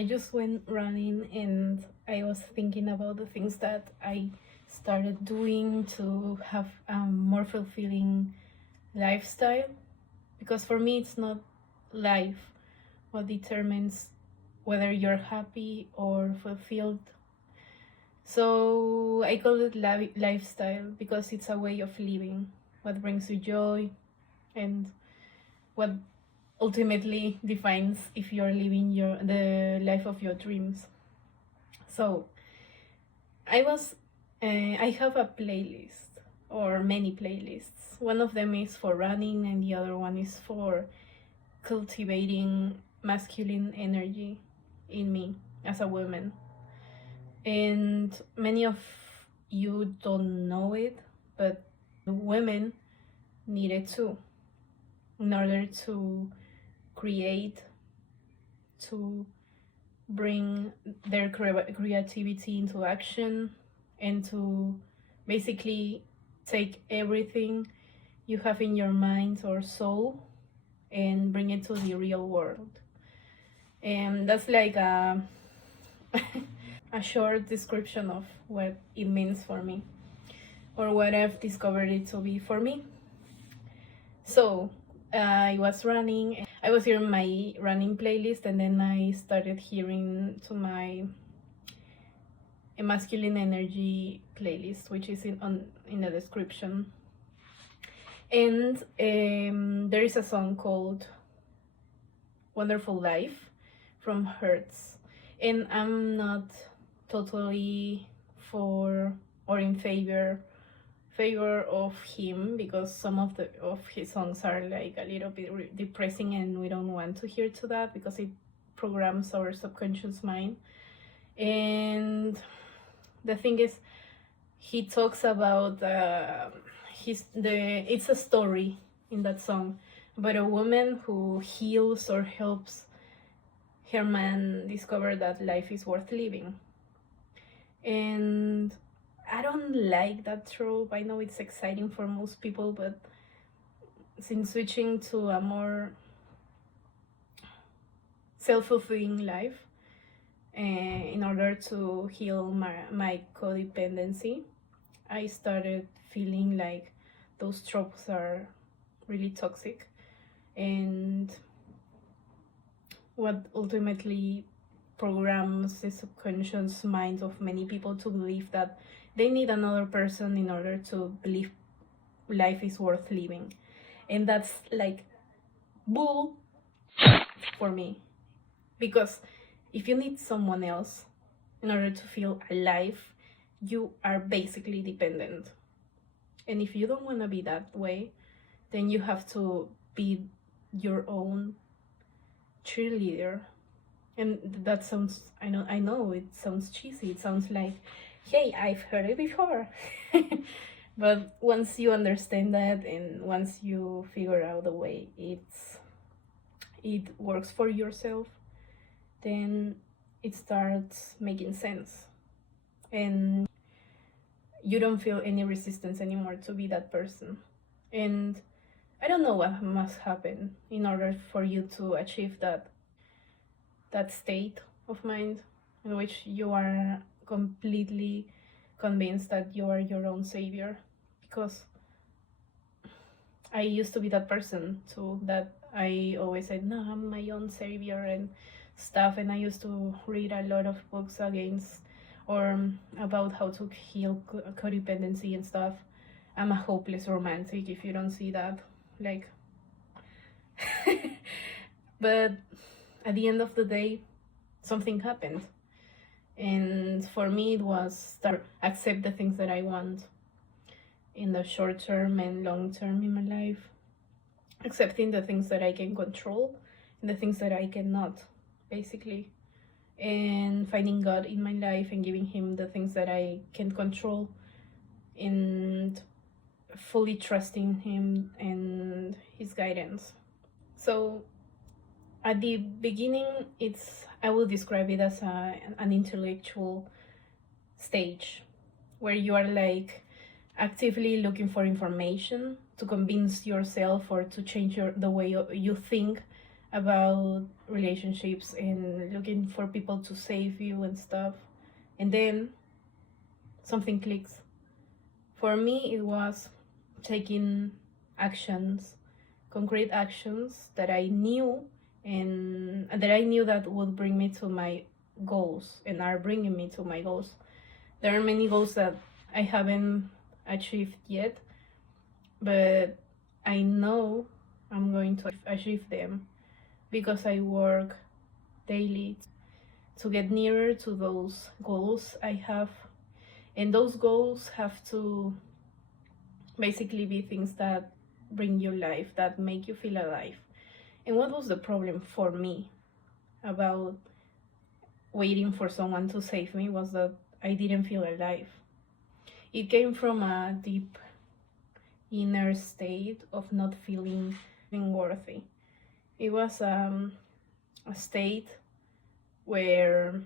I just went running and I was thinking about the things that I started doing to have a more fulfilling lifestyle. Because for me, it's not life what determines whether you're happy or fulfilled. So I call it lifestyle because it's a way of living, what brings you joy and what ultimately defines if you're living the life of your dreams. So I have a playlist or many playlists. One of them is for running and the other one is for cultivating masculine energy in me as a woman. And many of you don't know it, but women need it too in order to create, to bring their creativity into action, and to basically take everything you have in your mind or soul and bring it to the real world. And that's like a short description of what it means for me, or what I've discovered it to be for me. So I was running, I was hearing my running playlist, and then I started hearing to my masculine energy playlist, which is in the description. And there is a song called Wonderful Life from Hertz, and I'm not totally for or in favor of him, because some of his songs are like a little bit depressing, and we don't want to hear to that because it programs our subconscious mind. And the thing is, he talks about it's a story in that song about a woman who heals or helps her man discover that life is worth living. And I don't like that trope. I know it's exciting for most people, but since switching to a more self-fulfilling life, in order to heal my codependency, I started feeling like those tropes are really toxic, and what ultimately programs the subconscious mind of many people to believe that they need another person in order to believe life is worth living. And that's like bull for me, because if you need someone else in order to feel alive, you are basically dependent. And if you don't want to be that way, then you have to be your own cheerleader. And that sounds, I know it sounds cheesy. It sounds like, hey, I've heard it before. But once you understand that, and once you figure out the way it works for yourself, then it starts making sense, and you don't feel any resistance anymore to be that person. And I don't know what must happen in order for you to achieve that state of mind in which you are completely convinced that you are your own savior. Because I used to be that person too, that I always said, no, I'm my own savior and stuff. And I used to read a lot of books against or about how to heal codependency and stuff. I'm a hopeless romantic, if you don't see that, like. But at the end of the day, something happened, and for me it was start accept the things that I want in the short term and long term in my life, accepting the things that I can control and the things that I cannot, basically, and finding God in my life and giving him the things that I can control, and fully trusting him and his guidance. So at the beginning, I will describe it as an intellectual stage where you are like actively looking for information to convince yourself or to change the way you think about relationships and looking for people to save you and stuff. And then something clicks. For me, it was taking actions, concrete actions that I knew that would bring me to my goals and are bringing me to my goals. There are many goals that I haven't achieved yet, but I know I'm going to achieve them because I work daily to get nearer to those goals I have. And those goals have to basically be things that bring you life, that make you feel alive. And what was the problem for me about waiting for someone to save me was that I didn't feel alive. It came from a deep inner state of not feeling worthy. It was a state where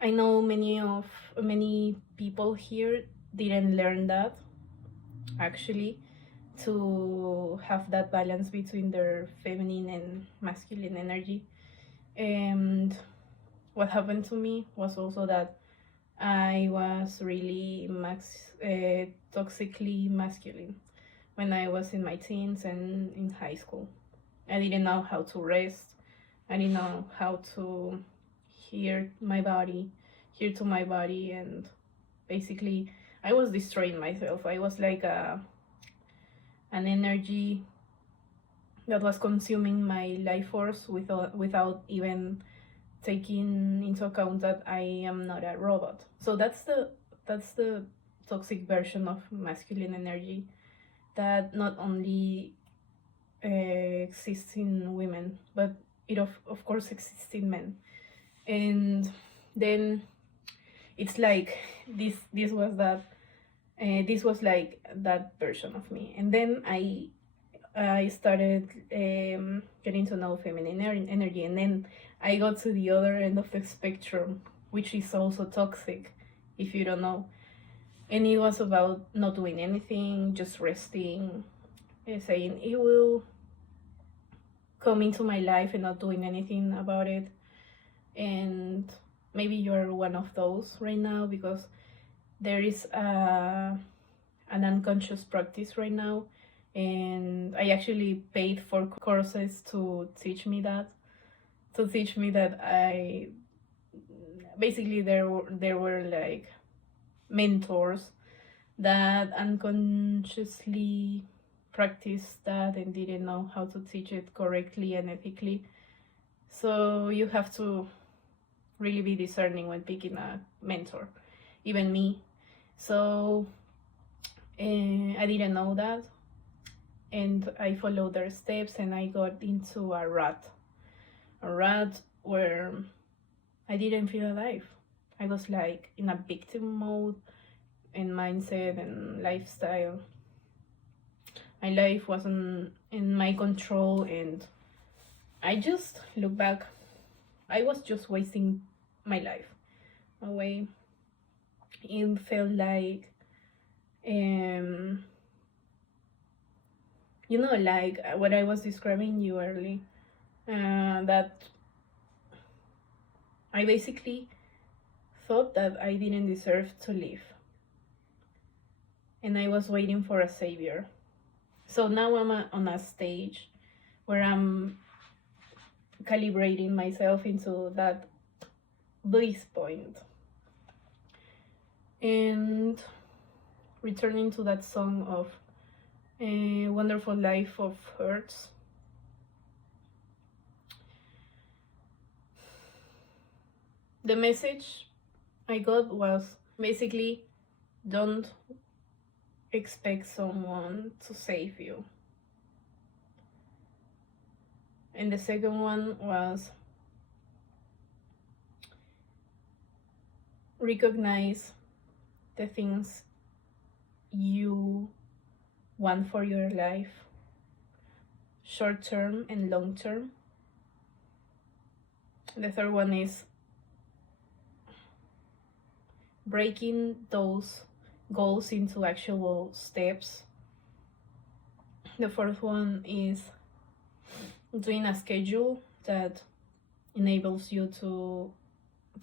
I know many people here didn't learn that, actually, to have that balance between their feminine and masculine energy. And what happened to me was also that I was really toxically masculine when I was in my teens and in high school. I didn't know how to rest. I didn't know how to hear to my body, and basically I was destroying myself. I was like an energy that was consuming my life force without even taking into account that I am not a robot. So that's the toxic version of masculine energy that not only exists in women, but it of course exists in men. And then it's like this was like that version of me. And then I started getting to know feminine energy, and then I got to the other end of the spectrum, which is also toxic, if you don't know. And it was about not doing anything, just resting, saying it will come into my life and not doing anything about it. And maybe you're one of those right now, because there is an unconscious practice right now, and I actually paid for courses to teach me that I basically there were like mentors that unconsciously practiced that and didn't know how to teach it correctly and ethically. So you have to really be discerning when picking a mentor, even me. So I didn't know that, and I followed their steps, and I got into a rut where I didn't feel alive. I was like in a victim mode and mindset and lifestyle. My life wasn't in my control, and I just look back, I was just wasting my life away. It felt like like what I was describing you earlier, that I basically thought that I didn't deserve to live, and I was waiting for a savior. So now I'm on a stage where I'm calibrating myself into that bliss point and returning to that song of A Wonderful Life of Hurts. The message I got was basically, don't expect someone to save you. And the second one was, recognize the things you want for your life, short term and long term. The third one is breaking those goals into actual steps The fourth one is doing a schedule that enables you to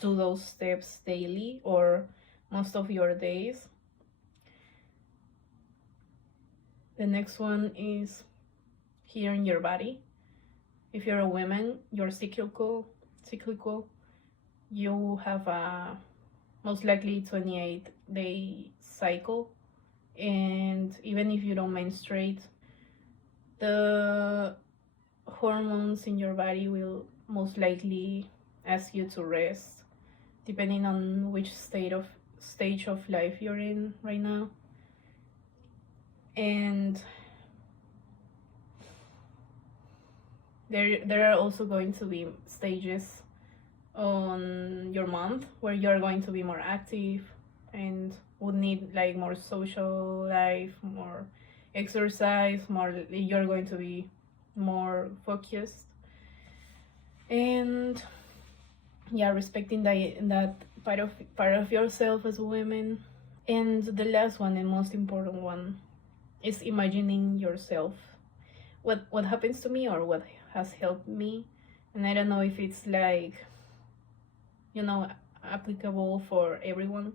do those steps daily or most of your days. The next one is hearing your body. If you're a woman, you're cyclical, you have a most likely 28-day cycle, and even if you don't menstruate, the hormones in your body will most likely ask you to rest, depending on which stage of life you're in right now. And there are also going to be stages on your month where you're going to be more active and would need like more social life, more exercise, you're going to be more focused. And yeah, respecting that part of yourself as a woman. And the last one and most important one is imagining yourself, what happens to me or what has helped me. And I don't know if it's like, applicable for everyone,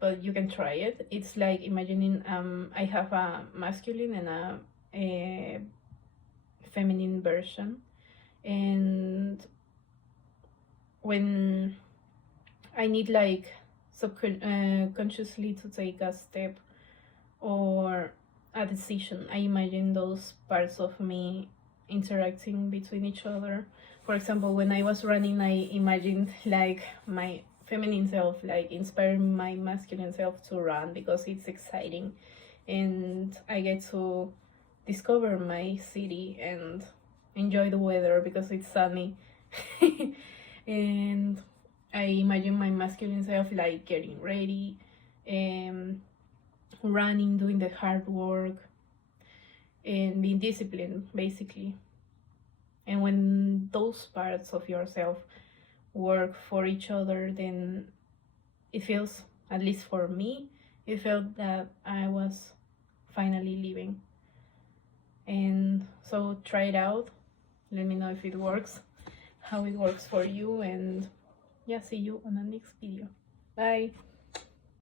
but you can try it. It's like imagining I have a masculine and a feminine version, and when I need like subconsciously to take a step or a decision, I imagine those parts of me interacting between each other. For example, when I was running, I imagined like my feminine self like inspiring my masculine self to run because it's exciting and I get to discover my city and enjoy the weather because it's sunny. And I imagine my masculine self like getting ready and running, doing the hard work and being disciplined basically. And when those parts of yourself work for each other, then it feels, at least for me, it felt that I was finally living. And so try it out, let me know if it works, how it works for you, and yeah, see you on the next video. Bye.